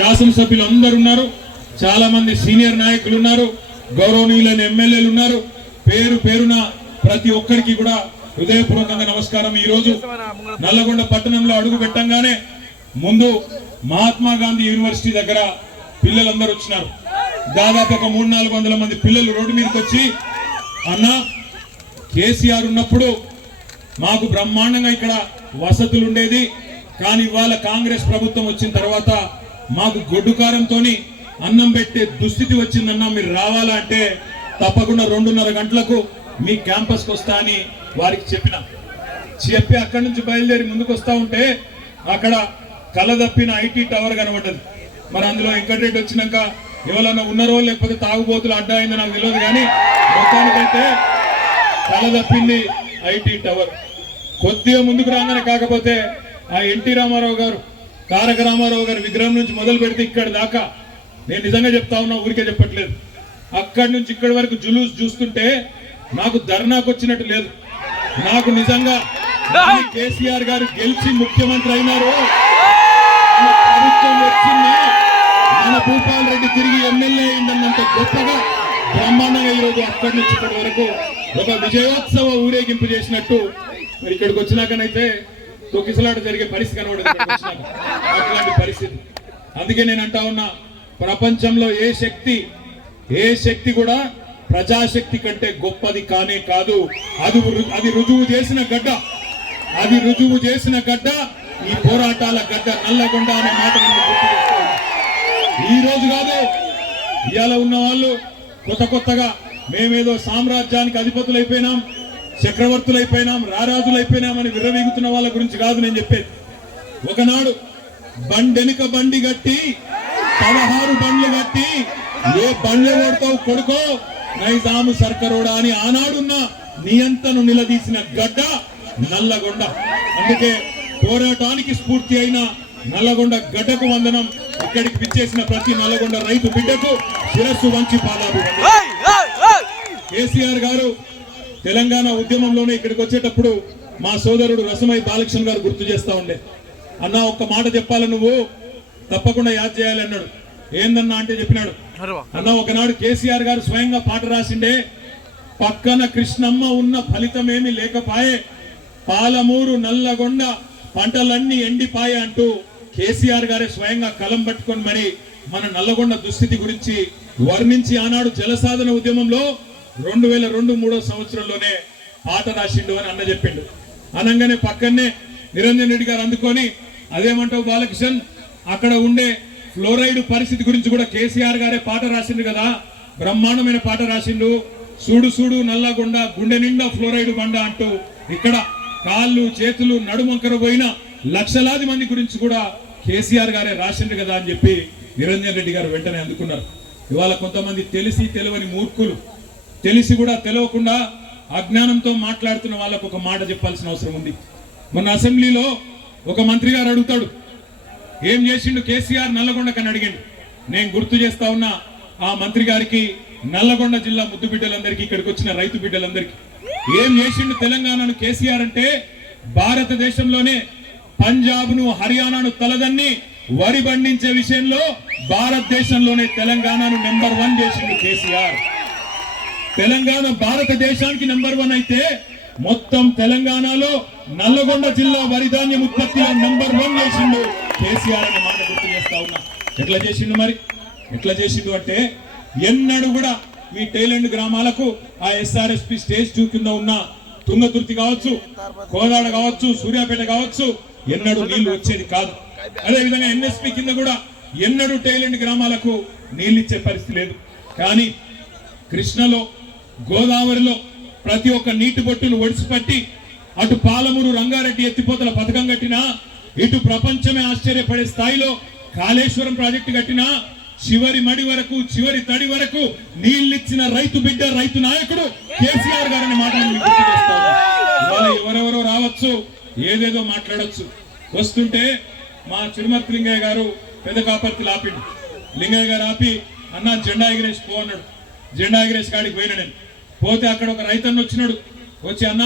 శాసనసభ్యులు అందరు ఉన్నారు చాలా మంది సీనియర్ నాయకులు ఉన్నారు గౌరవనీయులైన ఎమ్మెల్యేలు ఉన్నారు పేరు పేరున ప్రతి ఒక్కరికి కూడా హృదయపూర్వకంగా నమస్కారం. ఈ రోజు నల్లగొండ పట్టణంలో అడుగు పెట్టంగానే ముందు మహాత్మా గాంధీ యూనివర్సిటీ దగ్గర పిల్లలందరూ వచ్చినారు. దాదాపు ఒక మూడు నాలుగు వందల మంది పిల్లలు రోడ్డు మీదకి వచ్చి అన్న కేసీఆర్ ఉన్నప్పుడు మాకు బ్రహ్మాండంగా ఇక్కడ వసతులు ఉండేది. కానీ ఇవాళ కాంగ్రెస్ ప్రభుత్వం వచ్చిన తర్వాత మాకు గొడ్డుకారంతో అన్నం పెట్టే దుస్థితి వచ్చిందన్నా మీరు రావాలా అంటే తప్పకుండా రెండున్నర గంటలకు మీ క్యాంపస్కి వస్తా అని వారికి చెప్పిన. చెప్పి అక్కడి నుంచి బయలుదేరి ముందుకు వస్తూ ఉంటే అక్కడ కలదప్పిన ఐటీ టవర్ కనబడ్డది. మరి అందులో వెంకటరెడ్డి వచ్చినాక ఎవరన్నా ఉన్నారో లేకపోతే తాగుబోతులు అడ్డా అయిందో నాకు తెలియదు కానీ మొత్తానికైతే తలదప్పింది ఐటీ టవర్. కొద్దిగా ముందుకు రాగానే కాకపోతే ఆ ఎన్టీ రామారావు గారు తారక రామారావు గారి విగ్రహం నుంచి మొదలు పెడితే ఇక్కడి దాకా. నేను నిజంగా చెప్తా ఉన్నా ఊరికే చెప్పట్లేదు. అక్కడి నుంచి ఇక్కడి వరకు జులూస్ చూస్తుంటే నాకు ధర్నాకు వచ్చినట్టు లేదు. నాకు నిజంగా కేసీఆర్ గారు గెలిచి ముఖ్యమంత్రి అయినారు. మన ప్రభుత్వం వచ్చింది. మన భూపాల్ రెడ్డి తిరిగి ఎమ్మెల్యే అయిందన్నంత గొప్పగా బ్రహ్మాండంగా ఈరోజు అక్కడి నుంచి ఇక్కడి వరకు ఒక విజయోత్సవ ఊరేగింపు చేసినట్టు. మరి ఇక్కడికి వచ్చినాకనైతే తొక్కిసలాట జరిగే పరిస్థితి కనబడదు. అట్లాంటి పరిస్థితి. అందుకే నేను అంటా ఉన్నా ప్రపంచంలో ఏ శక్తి ఏ శక్తి కూడా ప్రజాశక్తి కంటే గొప్పది కానే కాదు. అది అది రుజువు చేసిన గడ్డ. అది రుజువు చేసిన గడ్డ ఈ పోరాటాల గడ్డ నల్లగొండ అనే మాట ఈ రోజు కాదు ఇవాళ ఉన్న వాళ్ళు కొత్త కొత్తగా మేమేదో సామ్రాజ్యానికి అధిపతులైపోయినాం. చక్రవర్తులైపోయినాం రారాజులైపోయినామని విర్రవీగుతున్న వాళ్ళ గురించి కాదు నేను చెప్పేది. ఒకనాడు బండెనుక బండి గట్టి పదహారు బండ్లు కట్టి ఏ బండ్లు కొడతావు కొడుకో నైజాము సర్కరోడా అని ఆనాడున్న నియంతను నిలదీసిన గడ్డ నల్లగొండ. అందుకే పోరాటానికి స్ఫూర్తి అయిన నల్లగొండ గడ్డకు వందనం ఇక్కడికి పిచ్చేసిన ప్రతి నల్లగొండ రైతు బిడ్డకు శిరస్సు వంచి పాదాలు కేసీఆర్ గారు తెలంగాణ ఉద్యమంలోనే ఇక్కడికి వచ్చేటప్పుడు మా సోదరుడు రసమై బాలకృష్ణ గారు గుర్తు చేస్తా ఉండే. అన్న ఒక్క మాట చెప్పాలి నువ్వు? తప్పకుండా యాద్ చేయాలి అన్నాడు. ఏందన్నా అంటే చెప్పినాడు. అన్న ఒకనాడు కేసీఆర్ గారు స్వయంగా పాట రాసిండే పక్కన కృష్ణమ్మ ఉన్న ఫలితమేమి లేకపాయే పాలమూరు నల్లగొండ పంటలన్నీ ఎండిపాయ అంటూ కేసీఆర్ గారే స్వయంగా కలం పట్టుకొని మరి మన నల్లగొండ దుస్థితి గురించి వర్ణించి ఆనాడు జలసాధన ఉద్యమంలో రెండు వేల రెండు మూడో సంవత్సరంలోనే పాట రాసిండు అని అన్న చెప్పిండు. అనగానే పక్కనే నిరంజన్ రెడ్డి గారు అందుకొని అదేమంటావు బాలకిషన్ అక్కడ ఉండే ఫ్లోరైడ్ పరిస్థితి గురించి కూడా కేసీఆర్ గారే పాట రాసిండు కదా బ్రహ్మాండమైన పాట రాసిండు. సూడు సూడు నల్లగొండ గుండె నిండా ఫ్లోరైడ్ బండ అంటూ ఇక్కడ కాళ్ళు చేతులు నడుమంకర పోయిన లక్షలాది మంది గురించి కూడా కేసీఆర్ గారే రాసిండు కదా అని చెప్పి నిరంజన్ రెడ్డి గారు వెంటనే అందుకున్నారు. ఇవాళ కొంతమంది తెలిసి తెలియని మూర్ఖులు తెలిసి కూడా తెలియకుండా అజ్ఞానంతో మాట్లాడుతున్న వాళ్ళకు ఒక మాట చెప్పాల్సిన అవసరం ఉంది. మొన్న అసెంబ్లీలో ఒక మంత్రి గారు అడుగుతాడు ఏం చేసిండు కేసీఆర్ నల్లగొండకని అడిగిండు. నేను గుర్తు చేస్తా ఉన్నా ఆ మంత్రి గారికి నల్లగొండ జిల్లా ముద్దు బిడ్డలందరికీ ఇక్కడికి వచ్చిన రైతు బిడ్డలందరికీ. ఏం చేసిండు తెలంగాణను కేసీఆర్ అంటే భారతదేశంలోనే పంజాబ్ను హర్యానాను తలదన్ని వరి పండించే విషయంలో భారతదేశంలోనే తెలంగాణను నెంబర్ వన్ చేసిండు కేసీఆర్. తెలంగాణ భారతదేశానికి నెంబర్ వన్ అయితే మొత్తం తెలంగాణలో నల్లగొండ జిల్లా వరి ధాన్యం ఉత్పత్తిలో నెంబర్ వన్ చేసిండు కేసీఆర్ అనే మాట గుర్తు చేస్తా ఉన్నా. ఎట్లా చేసిండు మరి? ఎట్లా చేసిండు అంటే ఎన్నడూ కూడా మీ టైలెండ్ గ్రామాలకు ఆ ఎస్ఆర్ఎస్పి స్టేజ్ టూ కింద ఉన్న తుంగతుర్తి కావచ్చు కోదాడ కావచ్చు సూర్యాపేట కావచ్చు ఎన్నడూ నీళ్ళు వచ్చేది కాదు. అదే విధంగా ఎన్ఎస్పి కింద కూడా ఎన్నడూ టైలెండ్ గ్రామాలకు నీళ్ళు ఇచ్చే పరిస్థితి లేదు. కానీ కృష్ణలో గోదావరిలో ప్రతి ఒక్క నీటి బొట్టును ఒడిసిపెట్టి అటు పాలమూరు రంగారెడ్డి ఎత్తిపోతల పథకం కట్టినా ఇటు ప్రపంచమే ఆశ్చర్యపడే స్థాయిలో కాళేశ్వరం ప్రాజెక్టు కట్టినా చివరి మడి వరకు చివరి తడి వరకు నీళ్ళిచ్చిన రైతు బిడ్డ రైతు నాయకుడు కేసీఆర్ గారని మాట్లాడి ఎవరెవరో రావచ్చు ఏదేదో మాట్లాడొచ్చు. వస్తుంటే మా చిరుమతి లింగయ్య గారు పెద్ద కాపర్తి లాపిండు. లింగయ్య గారు ఆపి అన్న జెండా ఎగిరేసి పో అన్నాడు. జెండా ఎగిరేసి కాడికి పోయిన నేను. పోతే అక్కడ ఒక రైతన్న వచ్చినాడు. వచ్చి అన్న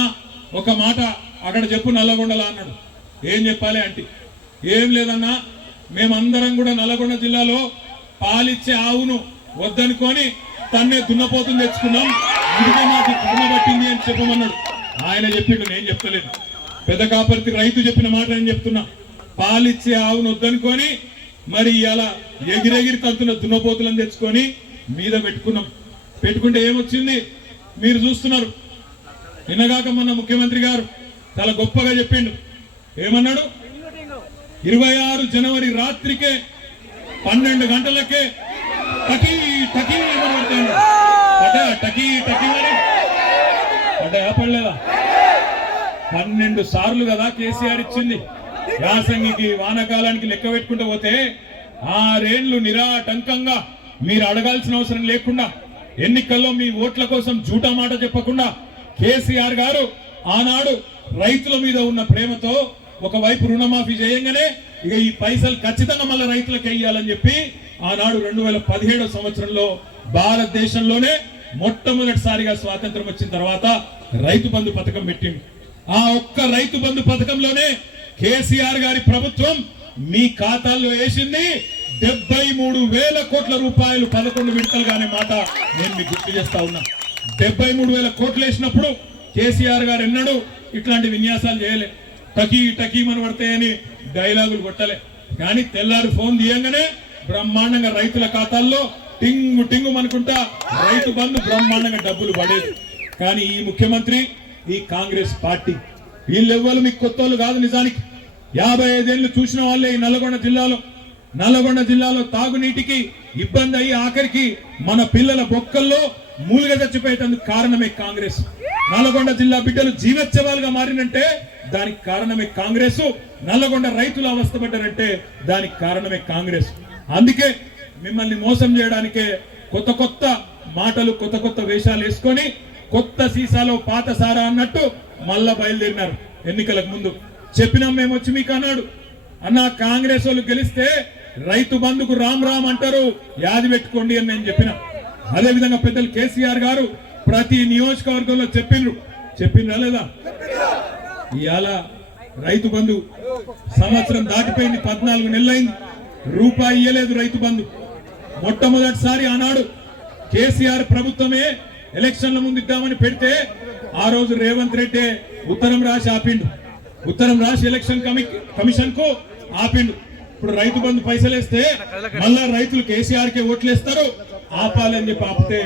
ఒక మాట అక్కడ చెప్పు నల్లగొండలా అన్నాడు. ఏం చెప్పాలి అంటే ఏం లేదన్నా మేమందరం కూడా నల్గొండ జిల్లాలో పాలిచ్చే ఆవును వద్దనుకొని తన్నే దున్నపోతుంది తెచ్చుకున్నాం. ఇదిగే మాకు కర్మ పట్టింది అని చెప్పమన్నాడు. ఆయన చెప్పిండు నేను చెప్తలేను పెద్ద కాపరికి రైతు చెప్పిన మాట నేను చెప్తున్నా. పాలిచ్చే ఆవును వద్దనుకొని మరి ఇలా ఎగిరెగిరి తడుతున్న దున్నపోతులను తెచ్చుకొని మీద పెట్టుకున్నాం. పెట్టుకుంటే ఏమొచ్చింది? మీరు చూస్తున్నారు. నిన్నగాక మొన్న ముఖ్యమంత్రి గారు చాలా గొప్పగా చెప్పిండు. ఏమన్నాడు? ఇరవై ఆరు జనవరి రాత్రికే పన్నెండు గంటలకే టకీ టకీ అని టకీ టకీ మరి. అట పడలేదా? పన్నెండు సార్లు కదా కేసీఆర్ ఇచ్చింది. యాసంగికి వానకాలానికి లెక్క పెట్టుకుంటూ పోతే ఆరేళ్ళు నిరాటంకంగా మీరు అడగాల్సిన అవసరం లేకుండా ఎన్నికల్లో మీ ఓట్ల కోసం జూటా మాట చెప్పకుండా కేసీఆర్ గారు ఆనాడు రైతుల మీద ఉన్న ప్రేమతో ఒకవైపు రుణమాఫీ చేయంగానే ఇక ఈ పైసలు ఖచ్చితంగా మళ్ళీ రైతులకు వేయాలని చెప్పి ఆనాడు రెండు వేల పదిహేడో సంవత్సరంలో భారతదేశంలోనే మొట్టమొదటిసారిగా స్వాతంత్రం వచ్చిన తర్వాత రైతు బంధు పథకం పెట్టింది ఆ ఒక్క రైతు బంధు పథకంలోనే కేసీఆర్ గారి ప్రభుత్వం మీ ఖాతాల్లో వేసింది. డెబ్బై మూడు వేల కోట్ల రూపాయలు పదకొండు విడతలుగానే మాట నేను మీకు గుర్తు చేస్తా ఉన్నా. డెబ్బై మూడు వేల కోట్లు వేసినప్పుడు కేసీఆర్ గారు ఎన్నడూ ఇట్లాంటి విన్యాసాలు చేయలే. టకీ టకీమని పడతాయని డైలాగులు కొట్టలే. కానీ తెల్లారి ఫోన్ తీయంగానే బ్రహ్మాండంగా రైతుల ఖాతాల్లో టింగు టింగు అనుకుంటా రైతు బంధు బ్రహ్మాండంగా డబ్బులు పడేది. కానీ ఈ ముఖ్యమంత్రి ఈ కాంగ్రెస్ పార్టీ వీళ్ళెవ్వరు మీకు కొత్తోళ్ళు కాదు నిజానికి. యాభై ఐదేళ్ళు చూసిన వాళ్ళే ఈ నల్గొండ జిల్లాలో. నల్గొండ జిల్లాలో తాగునీటికి ఇబ్బంది అయ్యి ఆఖరికి మన పిల్లల బొక్కల్లో మూలిగ చచ్చిపోయేటందుకు కారణమే కాంగ్రెస్. నల్గొండ జిల్లా బిడ్డలు జీవోత్సవాలుగా మారినంటే దానికి కారణమే కాంగ్రెస్. నల్లగొండ రైతులు అవస్థపడ్డారంటే దానికి కారణమే కాంగ్రెస్. అందుకే మిమ్మల్ని మోసం చేయడానికే కొత్త కొత్త మాటలు కొత్త కొత్త వేషాలు వేసుకొని కొత్త సీసాలో పాత సారా అన్నట్టు మళ్ళా బయలుదేరినారు ఎన్నికలకు ముందు. చెప్పినాం మేము వచ్చి మీకు అన్నాడు. అన్న కాంగ్రెస్ వాళ్ళు గెలిస్తే రైతు బంధుకు రామ్ రామ్ అంటారు. యాది పెట్టుకోండి అని నేను చెప్పిన. అదే విధంగా పెద్దలు కేసీఆర్ గారు ప్రతి నియోజకవర్గంలో చెప్పిండ్రు. చెప్పిండ్రా లేదా? ఇవాళ రైతు బంధు సంవత్సరం దాటిపోయింది పద్నాలుగు నెలలైంది. రూపాయి ఇయ్యలేదు రైతు బంధు. మొట్టమొదటిసారి ఆనాడు కేసీఆర్ ప్రభుత్వమే ఎలక్షన్ల ముందు ఇద్దామని పెడితే ఆ రోజు రేవంత్ రెడ్డి ఉత్తరం రాసి ఆపిండు. ఉత్తరం రాసి ఎలక్షన్ కమి కమిషన్కు ఆపిండు. ఇప్పుడు రైతు బంధు పైసలు వేస్తే మళ్ళా రైతులు కేసీఆర్ కే ఓట్లేస్తారు. ఆపాలని చెప్పి ఆపితే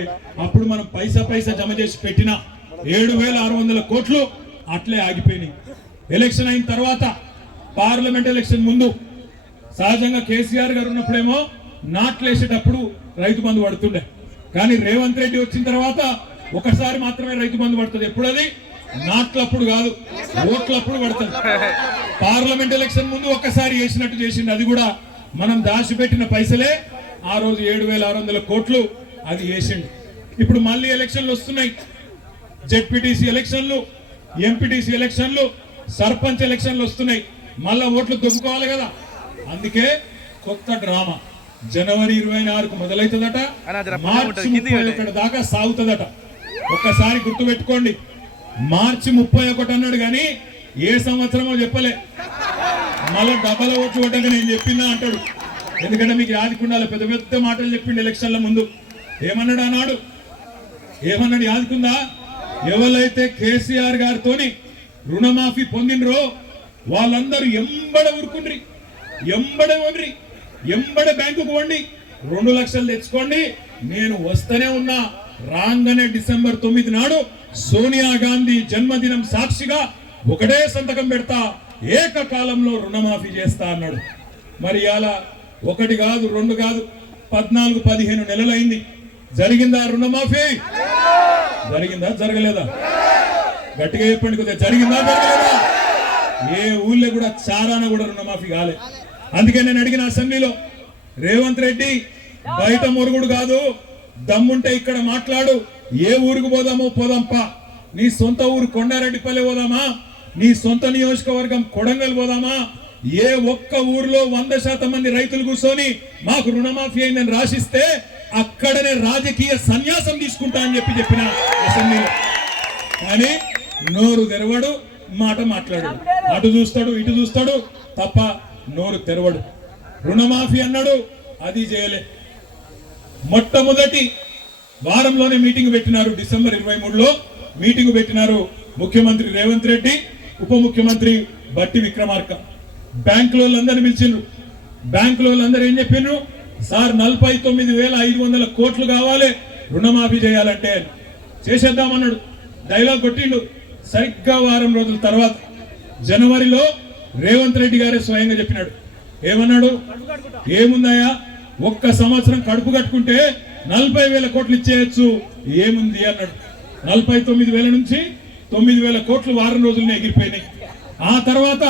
అప్పుడు మనం పైసా పైసా జమ చేసి పెట్టిన ఏడు వేల ఆరు వందల కోట్లు అట్లే ఆగిపోయినాయి. ఎలక్షన్ అయిన తర్వాత పార్లమెంట్ ఎలక్షన్ ముందు సహజంగా కేసీఆర్ గారు ఉన్నప్పుడేమో నాట్లేసేటప్పుడు రైతు బంధు పడుతుండే. కానీ రేవంత్ రెడ్డి వచ్చిన తర్వాత ఒకసారి మాత్రమే రైతు బంధు పడుతుంది. ఎప్పుడు అది నాట్లప్పుడు కాదు ఓట్లప్పుడు పడుతుంది. పార్లమెంట్ ఎలక్షన్ ముందు ఒక్కసారి వేసినట్టు చేసింది అది కూడా మనం దాచిపెట్టిన పైసలే. ఆ రోజు ఏడు వేల ఆరు వందల కోట్లు అది వేసిండు. ఇప్పుడు మళ్ళీ ఎలక్షన్లు వస్తున్నాయి. జెడ్పీటీసీ ఎలక్షన్లు ఎంపీటీసీ ఎలక్షన్లు సర్పంచ్ ఎలక్షన్లు వస్తున్నాయి. మళ్ళా ఓట్లు దొబ్బుకోవాలి కదా. అందుకే కొత్త డ్రామా. జనవరి ఇరవై నాలుగు మొదలవుతుందట మార్చి ముప్పై. ఒకటి దాకా సాగుతుందట. ఒక్కసారి గుర్తు పెట్టుకోండి మార్చి ముప్పై ఒకటి అన్నాడు కానీ ఏ సంవత్సరమో చెప్పలే. మళ్ళీ డబ్బల వచ్చి కొట్టాక నేను చెప్పిందా అంటాడు. ఎందుకంటే మీకు యాదికుండాలి పెద్ద పెద్ద మాటలు చెప్పిండు ఎలక్షన్ల ముందు. ఏమన్నాడు అన్నాడు ఏమన్నాడు యాదుకుందా? ఎవరైతే కేసీఆర్ గారితోని రుణమాఫీ పొందినరో వాళ్ళందరూ ఎంబడ ఊరుకుండ్రి. ఎంబడ వండ్రి ఎంబడ బ్యాంకుకు వండి రెండు లక్షలు తెచ్చుకోండి. నేను వస్తూనే ఉన్నా. రాగానే డిసెంబర్ తొమ్మిది నాడు సోనియా గాంధీ జన్మదినం సాక్షిగా ఒకటే సంతకం పెడతా ఏకకాలంలో రుణమాఫీ చేస్తా అన్నాడు. మరి అలా ఒకటి కాదు రెండు కాదు పద్నాలుగు పదిహేను నెలలైంది. జరిగిందా రుణమాఫీ? జరిగిందా జరగలేదా? గట్టిగా చెప్పండి కొద్దిగా జరిగిందా జరగలేదా? ఏ ఊళ్ళో కూడా చారాన కూడా రుణమాఫీ కాలే. అందుకే నేను అడిగిన అసెంబ్లీలో రేవంత్ రెడ్డి బయట మురుగుడు కాదు దమ్ముంటే ఇక్కడ మాట్లాడు ఏ ఊరికి పోదామో పోదాంపా నీ సొంత ఊరు కొండారెడ్డిపల్లి పోదామా? నీ సొంత నియోజకవర్గం కొడంగల్ పోదామా? ఏ ఒక్క ఊర్లో వంద శాతం మంది రైతులు కూర్చొని మాకు రుణమాఫీ అయిందని రాసిస్తే అక్కడనే రాజకీయ సన్యాసం తీసుకుంటా అని చెప్పి చెప్పిన అసెంబ్లీలో. కానీ నోరు తెరవడు మాట మాట్లాడు. అటు చూస్తాడు ఇటు చూస్తాడు తప్ప నోరు తెరవడు. రుణమాఫీ అన్నాడు అది చేయలే. మొట్టమొదటి వారంలోనే మీటింగ్ పెట్టినారు డిసెంబర్ ఇరవై మూడులో మీటింగ్ పెట్టినారు ముఖ్యమంత్రి రేవంత్ రెడ్డి. ఉప ముఖ్యమంత్రి బట్టి విక్రమార్క. బ్యాంకు వాళ్ళందరినీ పిలిచిండ్రు. బ్యాంకు వాళ్ళందరూ ఏం చెప్పిండ్రు సార్ నలభై తొమ్మిది వేల ఐదు వందల కోట్లు కావాలి రుణమాఫీ చేయాలంటే చేసేద్దామన్నాడు. డైలాగ్ కొట్టిండు. సరిగ్గా వారం రోజుల తర్వాత జనవరిలో రేవంత్ రెడ్డి గారే స్వయంగా చెప్పినాడు. ఏమన్నాడు? ఏముందయ్యా ఒక్క సంవత్సరం కడుపు కట్టుకుంటే నలభై వేల కోట్లు ఇచ్చేయచ్చు. ఏముంది అన్నాడు. నలభై తొమ్మిది వేల నుంచి తొమ్మిది వేల కోట్లు వారం రోజులనే ఎగిరిపోయినాయి. ఆ తర్వాత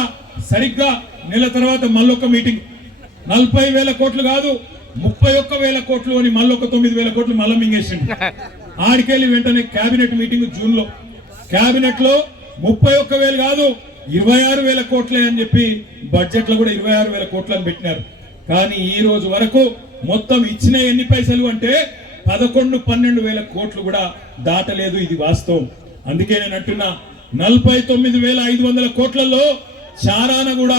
సరిగ్గా నెల తర్వాత మళ్ళొక మీటింగ్. నలభై వేల కోట్లు కాదు ముప్పై ఒక్క వేల కోట్లు అని మళ్ళొక తొమ్మిది వేల కోట్లు మళ్ళీ మింగేసిండు. ఆడికెళ్ళి వెంటనే కేబినెట్ మీటింగ్ జూన్లో కేబినెట్లో ముప్పై ఒక్క వేలు కాదు ఇరవై ఆరు వేల కోట్లే అని చెప్పి బడ్జెట్లో కూడా ఇరవై ఆరు వేల కోట్లు అని పెట్టినారు. కానీ ఈ రోజు వరకు మొత్తం ఇచ్చిన ఎన్ని పైసలు అంటే పదకొండు పన్నెండు వేల కోట్లు కూడా దాటలేదు ఇది వాస్తవం. అందుకే నేను అంటున్నా నలభై తొమ్మిది వేల ఐదు వందల కోట్లలో చారాన కూడా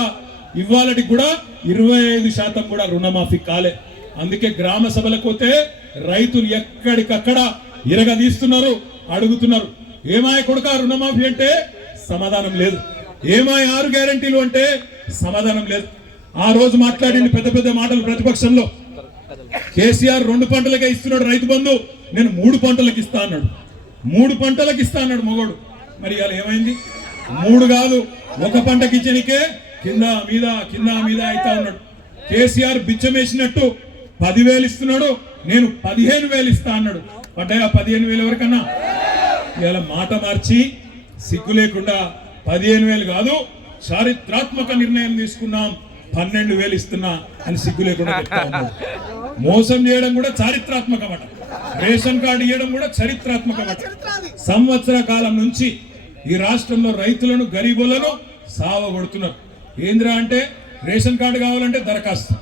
ఇవ్వాలటి కూడా ఇరవై ఐదు శాతం కూడా రుణమాఫీ కాలే. అందుకే గ్రామ సభలకు పోతే రైతులు ఎక్కడికక్కడ ఇరగదీస్తున్నారు అడుగుతున్నారు. ఏమాయ కొడుక రుణమాఫీ అంటే సమాధానం లేదు. ఏమాయ ఆరు గ్యారంటీలు అంటే సమాధానం లేదు. ఆ రోజు మాట్లాడింది పెద్ద పెద్ద మాటలు ప్రతిపక్షంలో. కేసీఆర్ రెండు పంటలకే ఇస్తున్నాడు రైతు బంధు నేను మూడు పంటలకు ఇస్తా అన్నాడు. మూడు పంటలకు ఇస్తా అన్నాడు మొగోడు. మరి ఇవాళ ఏమైంది? మూడు కాదు ఒక పంటకి ఇచ్చనికే కింద మీద కింద మీద అయితా ఉన్నాడు. కేసీఆర్ బిచ్చమేసినట్టు పదివేలు ఇస్తున్నాడు నేను పదిహేను వేలు ఇస్తా అన్నాడు. పడ్డాయా పదిహేను వేలు ఎవరికన్నా? ఇవాళ మాట మార్చి సిగ్గు లేకుండా పదిహేను వేలు కాదు చారిత్రాత్మక నిర్ణయం తీసుకున్నాం పన్నెండు వేలు ఇస్తున్నా అని సిగ్గు లేకుండా చెప్తా మోసం చేయడం కూడా చారిత్రాత్మకమట రేషన్ కార్డు ఇవ్వడం కూడా చరిత్రాత్మకమట సంవత్సర కాలం నుంచి ఈ రాష్ట్రంలో రైతులను గరీబులను సావగొడుతున్నారు. ఏంద్రా అంటే రేషన్ కార్డు కావాలంటే దరఖాస్తు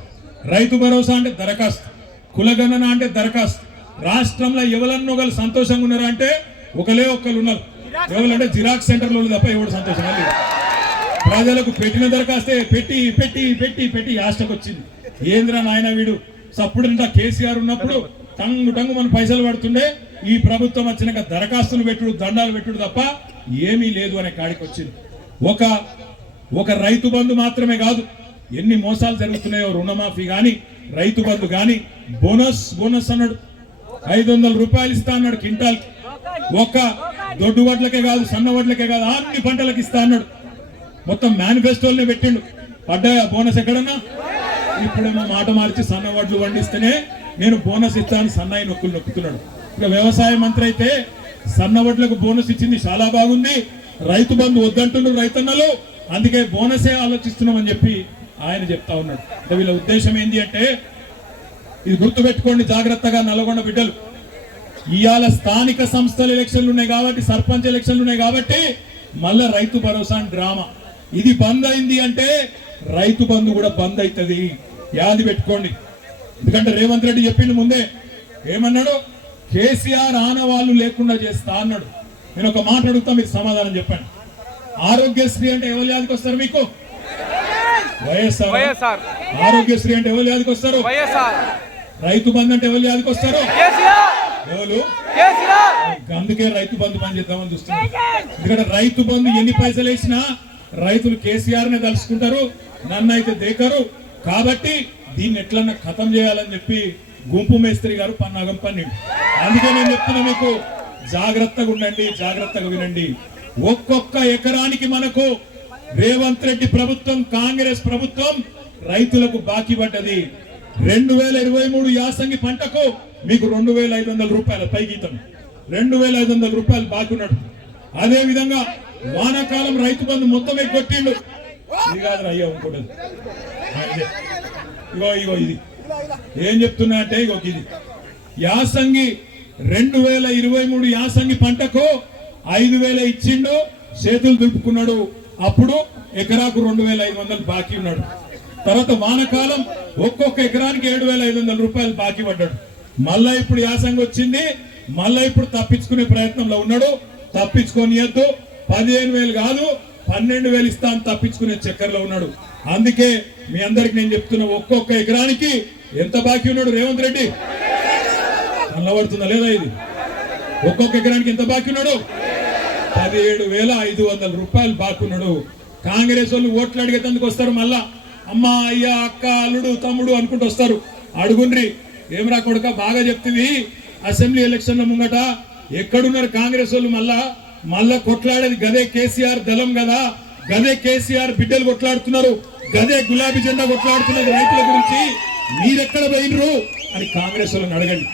రైతు భరోసా అంటే దరఖాస్తు కులగణన అంటే దరఖాస్తు. రాష్ట్రంలో ఎవరన్నా ఒకరు సంతోషంగా ఉన్నారా అంటే ఒకలే ఒక్కరు ఉన్నారు. ఎవరంటే జిరాక్స్ సెంటర్లో తప్ప ఎవరు సంతోషంగా లేరు ప్రజలకు పెట్టిన దరఖాస్తే పెట్టి పెట్టి పెట్టి పెట్టి యాస్టకు వచ్చింది. ఏంద్రా నాయన వీడు? సప్పుడు కేసీఆర్ ఉన్నప్పుడు టంగు టంగు మన పైసలు పడుతుండే ఈ ప్రభుత్వం వచ్చినాక దరఖాస్తులు పెట్టుడు దండాలు పెట్టుడు తప్ప ఏమీ లేదు అనే కాడికి వచ్చింది. ఒక ఒక రైతు బంధు మాత్రమే కాదు ఎన్ని మోసాలు జరుగుతున్నాయో రుణమాఫీ కానీ రైతు బంధు కానీ బోనస్ బోనస్ అన్నాడు. ఐదు వందల రూపాయలు ఇస్తా అన్నాడు క్వింటాల్ ఒక దొడ్డు వడ్లకే కాదు సన్న వడ్లకే కాదు అన్ని పంటలకు ఇస్తా అన్నాడు. మొత్తం మేనిఫెస్టోల్నే పెట్టిండు. పడ్డాయా బోనస్ ఎక్కడన్నా? ఇప్పుడేమో మాట మార్చి సన్న వడ్లు పండిస్తేనే నేను బోనస్ ఇస్తాను సన్నాయి నొక్కులు నొక్కుతున్నాడు. ఇక వ్యవసాయ మంత్రి అయితే సన్న వడ్లకు బోనస్ ఇచ్చింది చాలా బాగుంది. రైతు బంధు వద్దంటున్నారు రైతన్నలు. అందుకే బోనసే ఆలోచిస్తున్నామని చెప్పి ఆయన చెప్తా ఉన్నాడు. అంటే వీళ్ళ ఉద్దేశం ఏంటి అంటే ఇది గుర్తుపెట్టుకోండి జాగ్రత్తగా నల్గొండ బిడ్డలు. ఇవాళ స్థానిక సంస్థల ఎలక్షన్లు ఉన్నాయి కాబట్టి సర్పంచ్ ఎలక్షన్లు ఉన్నాయి కాబట్టి మళ్ళా రైతు భరోసా అని డ్రామా. ఇది బంద్ అయింది అంటే రైతు బంధు కూడా బంద్ అవుతుంది. యాది పెట్టుకోండి. ఎందుకంటే రేవంత్ రెడ్డి చెప్పిండు ముందే. ఏమన్నాడు? కేసీఆర్ ఆనవాళ్ళు లేకుండా చేస్తా అన్నాడు. నేను ఒక మాట అడుగుతా మీరు సమాధానం చెప్పండి ఆరోగ్యశ్రీ అంటే ఎవరు యాదికి వస్తారు మీకు? వైఎస్ఆర్. ఆరోగ్యశ్రీ అంటే ఎవరు యాదికి వస్తారు? రైతు బంధు అంటే ఎవరు యాదికి వస్తారు? ఎవరు? అందుకే రైతు బంధు పని చేద్దామని చూస్తున్నాం. ఎందుకంటే రైతు బంధు ఎన్ని పైసలు వేసినా రైతులు కేసీఆర్ నే తలుసుకుంటారు నన్ను అయితే దేకరు. కాబట్టి దీన్ని ఎట్లన్నా ఖతం చేయాలని చెప్పి గుంపు మేస్త్రి గారు పన్నాగం పన్ని అందుకే నేను చెప్తున్నా మీకు జాగ్రత్తగా ఉండండి జాగ్రత్తగా వినండి. ఒక్కొక్క ఎకరానికి మనకు రేవంత్ రెడ్డి ప్రభుత్వం కాంగ్రెస్ ప్రభుత్వం రైతులకు బాకీ పడ్డది. రెండు వేల ఇరవై మూడు యాసంగి పంటకు మీకు రెండు వేల ఐదు వందల రూపాయల పైగీతం రెండు వేల ఐదు వందల రూపాయలు బాకీ ఉన్నాడు అదే విధంగా వానాకాలం రైతు బంధు మొత్తం కొట్టిండు ఇది కాదు అయ్యా ఇంకోటి. ఇగో ఇగో ఇది. ఏం చెప్తున్నా అంటే ఇగో ఇది. యాసంగి రెండు వేల ఇరవై మూడు యాసంగి పంటకు ఐదు వేల ఇచ్చిండు చేతులు దులుపుకున్నాడు. అప్పుడు ఎకరాకు రెండు వేల ఐదు వందలు బాకీ ఉన్నాడు. తర్వాత వానకాలం ఒక్కొక్క ఎకరానికి ఏడు వేల ఐదు వందల రూపాయలు బాకీ పడ్డాడు. మళ్ళా ఇప్పుడు యాసంగి వచ్చింది మళ్ళా ఇప్పుడు తప్పించుకునే ప్రయత్నంలో ఉన్నాడు. తప్పించుకోనియద్దు. పదిహేను వేలు కాదు పన్నెండు వేలు ఇస్తా అని తప్పించుకునే చక్కర్లో ఉన్నాడు. అందుకే మీ అందరికి నేను చెప్తున్న ఒక్కొక్క ఎకరానికి ఎంత బాకీ ఉన్నాడు రేవంత్ రెడ్డి? కళ్ళబడుతుందా లేదా ఇది? ఒక్కొక్క ఎకరానికి ఎంత బాకీ ఉన్నాడు? పదిహేడు వేల ఐదు వందల రూపాయలు బాకున్నాడు కాంగ్రెస్ వాళ్ళు ఓట్లు అడిగేందుకు వస్తారు మళ్ళా. అమ్మ అయ్య అక్క అల్లుడు తమ్ముడు అనుకుంటూ వస్తారు. అడుగుండ్రి ఏమరా కొడుక బాగా చెప్తుంది అసెంబ్లీ ఎలక్షన్ల ముంగట ఎక్కడున్నారు కాంగ్రెస్ వాళ్ళు మళ్ళా? మళ్ళా కొట్లాడేది గదే కేసీఆర్ దళం కదా? గదే కేసీఆర్ బిడ్డలు కొట్లాడుతున్నారు? గదే గులాబీ జెండా కొట్లాడుతున్నది రైతుల గురించి? మీరెక్కడ పోయినరు? అని కాంగ్రెస్ వాళ్ళని అడగండి.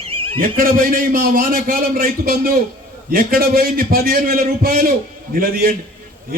ఎక్కడ పోయినాయి మా వానాకాలం రైతు బంధు? ఎక్కడ పోయింది పదిహేను వేల రూపాయలు? నిలదీయండి.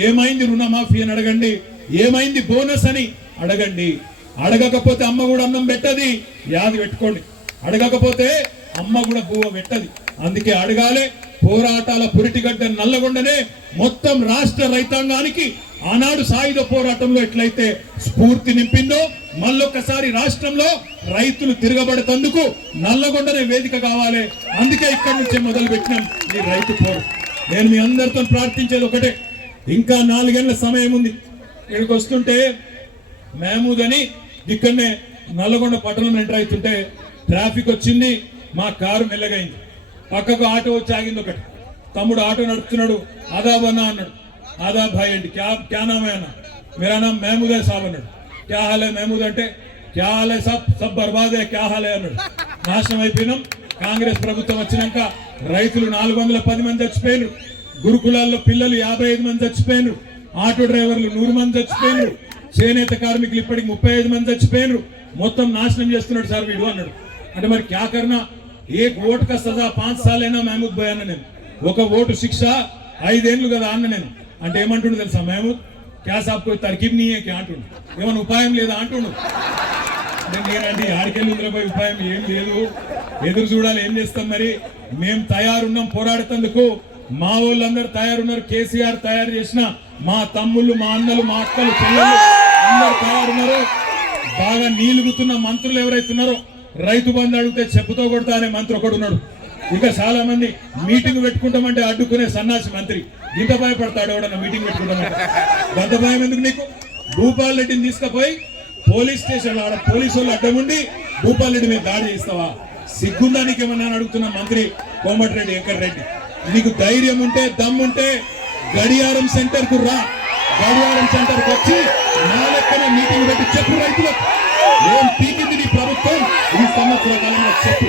ఏమైంది రుణమాఫీ అని అడగండి. ఏమైంది బోనస్ అని అడగండి. అడగకపోతే అమ్మ కూడా అన్నం పెట్టది. యాది పెట్టుకోండి. అడగకపోతే అమ్మ కూడా బువ్వ పెట్టది. అందుకే అడగాలి. పోరాటాల పురిటిగడ్డ నల్లగొండనే మొత్తం రాష్ట్ర రైతాంగానికి ఆనాడు సాయుధ పోరాటంలో ఎట్లయితే స్ఫూర్తి నింపిందో మళ్ళొకసారి రాష్ట్రంలో రైతులు తిరగబడతందుకు నల్లగొండనే వేదిక కావాలి. అందుకే ఇక్కడి నుంచే మొదలు పెట్టినాం ఈ రైతు పోరు. నేను మీ అందరితో ప్రార్థించేది ఒకటే. ఇంకా నాలుగేళ్ళ సమయం ఉంది. ఇక్కడికి వస్తుంటే మహమూద్ అని ఇక్కడనే నల్లగొండ పట్టణం ఎంటర్ అవుతుంటే ట్రాఫిక్ వచ్చింది మా కారు మెల్లగైంది. పక్కకు ఆటో వచ్చి ఆగింది ఒకటి. తమ్ముడు ఆటో నడుపుతున్నాడు ఆదాబ్ అన్న అన్నాడు. ఆదాబ్ భాయ్ అండి క్యా క్యా నామే అన్న? మేరా నామ్ సాబ్ అన్నాడు. క్యా హాలే మహమూద్ అంటే క్యా హాలే సబ్ సబ్ బర్బాదే క్యా హాలే అన్నాడు. నాశనం అయిపోయినాం. కాంగ్రెస్ ప్రభుత్వం వచ్చినాక రైతులు నాలుగు వందల పది మంది చచ్చిపోయినారు. గురుకులాల్లో పిల్లలు యాభై ఐదు మంది చచ్చిపోయినారు. ఆటో డ్రైవర్లు నూరు మంది చచ్చిపోయినారు. చేనేత కార్మికులు ఇప్పటికి ముప్పై ఐదు మంది చచ్చిపోయినారు. మొత్తం నాశనం చేస్తున్నాడు సార్ వీడు అన్నాడు. అంటే మరి క్యా కర్నా ఏ ఓటు కా సజా పాంచ్ సాలైనా మహమూద్ భయ్ అన్న నేను ఒక ఓటు శిక్ష ఐదేండ్లు కదా అన్న నేను। అంటే ఏమంటుండు తెలుసా మహమూద్ క్యా సాబ్ కోई తర్కీబ్ నీ క్యా అంటుండు? ఏమైనా ఉపాయం లేదా అంటుండు? నేనండి ఆడికెళ్ళి ఉందిపోయి ఉపాయం ఏం లేదు। ఎదురు చూడాలి ఏం చేస్తాం మరి? మేము తయారున్నాం పోరాడుతందుకు మా వాళ్ళందరూ తయారున్నారు కేసీఆర్ తయారు చేసిన మా తమ్ముళ్ళు మా అన్నలు మా అక్కలు పిల్లలు అందరు తయారున్నారు. బాగా నీలుగుతున్న మంత్రులు ఎవరైతున్నారో రైతు బంధు అడిగితే చెప్పుతో కొడతా అనే మంత్రి ఒకడు ఉన్నాడు. ఇంకా చాలా మంది మీటింగ్ పెట్టుకుంటామంటే అడ్డుకునే సన్నాసి మంత్రి. ఇంత భయపడతాడు ఎవడన్నా మీటింగ్ పెట్టుకుంటామంటే? అంత భయం ఎందుకు నీకు? భూపాల్ రెడ్డిని తీసుకుపోయి పోలీస్ స్టేషన్ ఆడ పోలీసు వాళ్ళు అడ్డముండి భూపాల్ రెడ్డి మీద దాడి చేస్తావా? సిగ్గుందా నీకేమన్నా అని అడుగుతున్న మంత్రి కోమటిరెడ్డి వెంకటరెడ్డి. నీకు ధైర్యం ఉంటే దమ్ముంటే గడియారం సెంటర్కు రా. గడియారం సెంటర్కు వచ్చి నా లెక్కన మీటింగ్ పెట్టి చెప్పు రైతులకు. ఏం పీకింది ప్రభుత్వం ఈ సంవత్సర కాలంలో చెప్పు.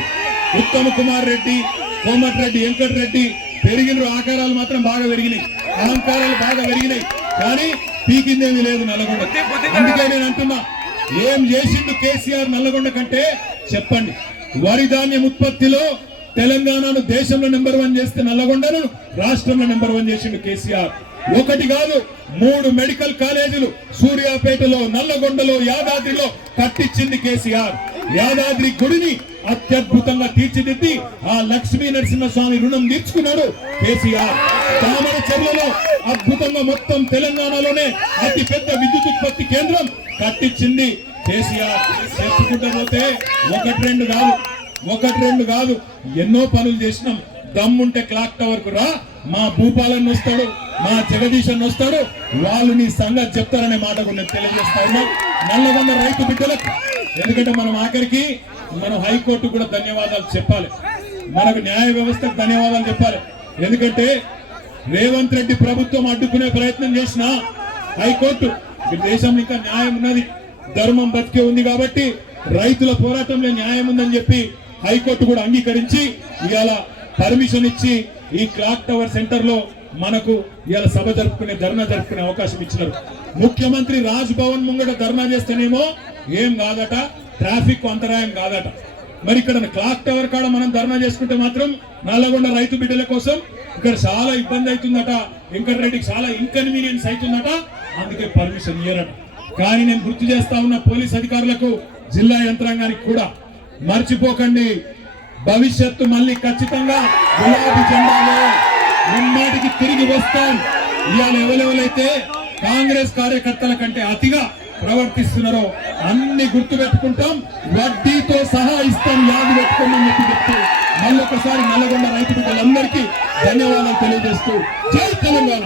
ఉత్తమ్ కుమార్ రెడ్డి కోమటిరెడ్డి వెంకటరెడ్డి పెరిగిన ఆకారాలు మాత్రం బాగా పెరిగినాయి. అలంకారాలు బాగా పెరిగినాయి. కానీ పీకిందేమీ లేదు నల్లగొండ. అందుకే నేను అంటున్నా ఏం చేసిండు కేసీఆర్ నల్లగొండ కంటే చెప్పండి. వరి ధాన్యం ఉత్పత్తిలో తెలంగాణను దేశంలో నెంబర్ వన్ చేస్తే నల్లగొండను రాష్ట్రంలో నెంబర్ వన్ చేసిండు కేసీఆర్. ఒకటి కాదు మూడు మెడికల్ కాలేజీలు సూర్యాపేటలో నల్లగొండలో యాదాద్రిలో కట్టించింది కేసీఆర్. యాదాద్రి గుడిని అత్యద్భుతంగా తీర్చిదిద్ది ఆ లక్ష్మీ నరసింహస్వామి రుణం తీర్చుకున్నాడు. కేసీఆర్ తామర చెర్లలో అద్భుతంగా మొత్తం తెలంగాణలోనే అతి పెద్ద విద్యుత్ ఉత్పత్తి కేంద్రం కట్టించింది కేసీఆర్. చెప్పుకుంటూ పోతే ఒకటి రెండు కాదు ఒకటి రెండు కాదు ఎన్నో పనులు చేసినాం. దమ్ముంటే క్లాక్ టవర్కు రా మా భూపాలన్న వస్తాడు మా జగదీశన్ వస్తాడు వాళ్ళు నీ సంగతి చెప్తారనే మాట కూడా నేను తెలియజేస్తా ఉన్నా నల్లగొండ రైతు బిడ్డలకు. ఎందుకంటే మనం ఆఖరికి మనం హైకోర్టు కూడా ధన్యవాదాలు చెప్పాలి. మనకు న్యాయ వ్యవస్థకు ధన్యవాదాలు చెప్పాలి. ఎందుకంటే రేవంత్ రెడ్డి ప్రభుత్వం అడ్డుకునే ప్రయత్నం చేసిన హైకోర్టు. ఈ దేశంలో ఇంకా న్యాయం ఉన్నది. ధర్మం బతికే ఉంది కాబట్టి రైతుల పోరాటంలో న్యాయం ఉందని చెప్పి హైకోర్టు కూడా అంగీకరించి ఇవాళ పర్మిషన్ ఇచ్చి ఈ క్లాక్ టవర్ సెంటర్లో మనకు ఇవాళ సభ జరుపుకునే ధర్నా జరుపుకునే అవకాశం ఇచ్చినారు. ముఖ్యమంత్రి రాజ్ భవన్ ముంగట ధర్నా చేస్తేనేమో ఏం కాదట? ట్రాఫిక్ అంతరాయం కాదట. మరి ఇక్కడ క్లాక్ టవర్ కాడ మనం ధర్నా చేసుకుంటే మాత్రం నల్లగొండ రైతు బిడ్డల కోసం ఇక్కడ చాలా ఇబ్బంది అవుతుందట. వెంకటరెడ్డికి చాలా ఇన్కన్వీనియన్స్ అవుతుందట. అందుకే పర్మిషన్ ఇయ్యరట. కానీ నేను గుర్తు చేస్తా ఉన్న పోలీస్ అధికారులకు జిల్లా యంత్రాంగానికి కూడా. మర్చిపోకండి. భవిష్యత్తు మళ్ళీ ఖచ్చితంగా గులాబీ జెండాలో ముమ్మాటికి తిరిగి వస్తాం. ఇవాళ ఎవరెవరైతే కాంగ్రెస్ కార్యకర్తల కంటే అతిగా ప్రవర్తిస్తున్నారో అన్ని గుర్తు పెట్టుకుంటాం. వడ్డీతో సహా ఇస్తాం యాది పెట్టుకోమని చెప్పి చెప్తూ మళ్ళొకసారి నల్లగొండ రైతు బిడ్డలందరికీ ధన్యవాదాలు తెలియజేస్తూ జై తెలంగాణ.